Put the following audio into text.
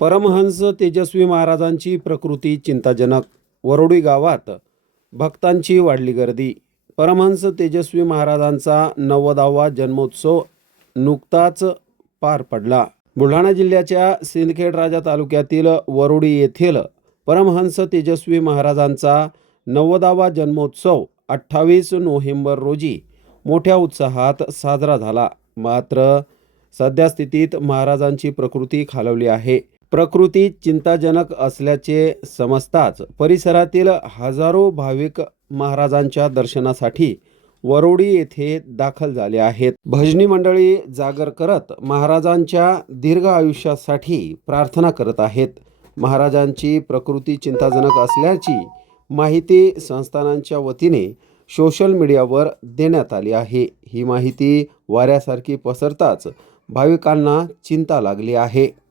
परमहंस तेजस्वी महाराजांची प्रकृती चिंताजनक. वरोडी गावात भक्तांची वाढली गर्दी. परमहंस तेजस्वी महाराजांचा 90वा जन्मोत्सव नुकताच पार पडला. बुलढाणा जिल्ह्याच्या सिंदखेड राजा तालुक्यातील वरोडी येथील परमहंस तेजस्वी महाराजांचा 90वा जन्मोत्सव 28 नोव्हेंबर रोजी मोठ्या उत्साहात साजरा झाला. मात्र सध्या स्थितीत महाराजांची प्रकृती खालावली आहे. प्रकृती चिंताजनक असल्याचे समजताच परिसरातील हजारो भाविक महाराजांच्या दर्शनासाठी वरोडी येथे दाखल झाले आहेत. भजनी मंडळी जागर करत महाराजांच्या दीर्घ आयुष्यासाठी प्रार्थना करत आहेत. महाराजांची प्रकृती चिंताजनक असल्याची माहिती संस्थानांच्या वतीने सोशल मीडियावर देण्यात आली आहे. ही माहिती वाऱ्यासारखी पसरताच भाविकांना चिंता लागली आहे.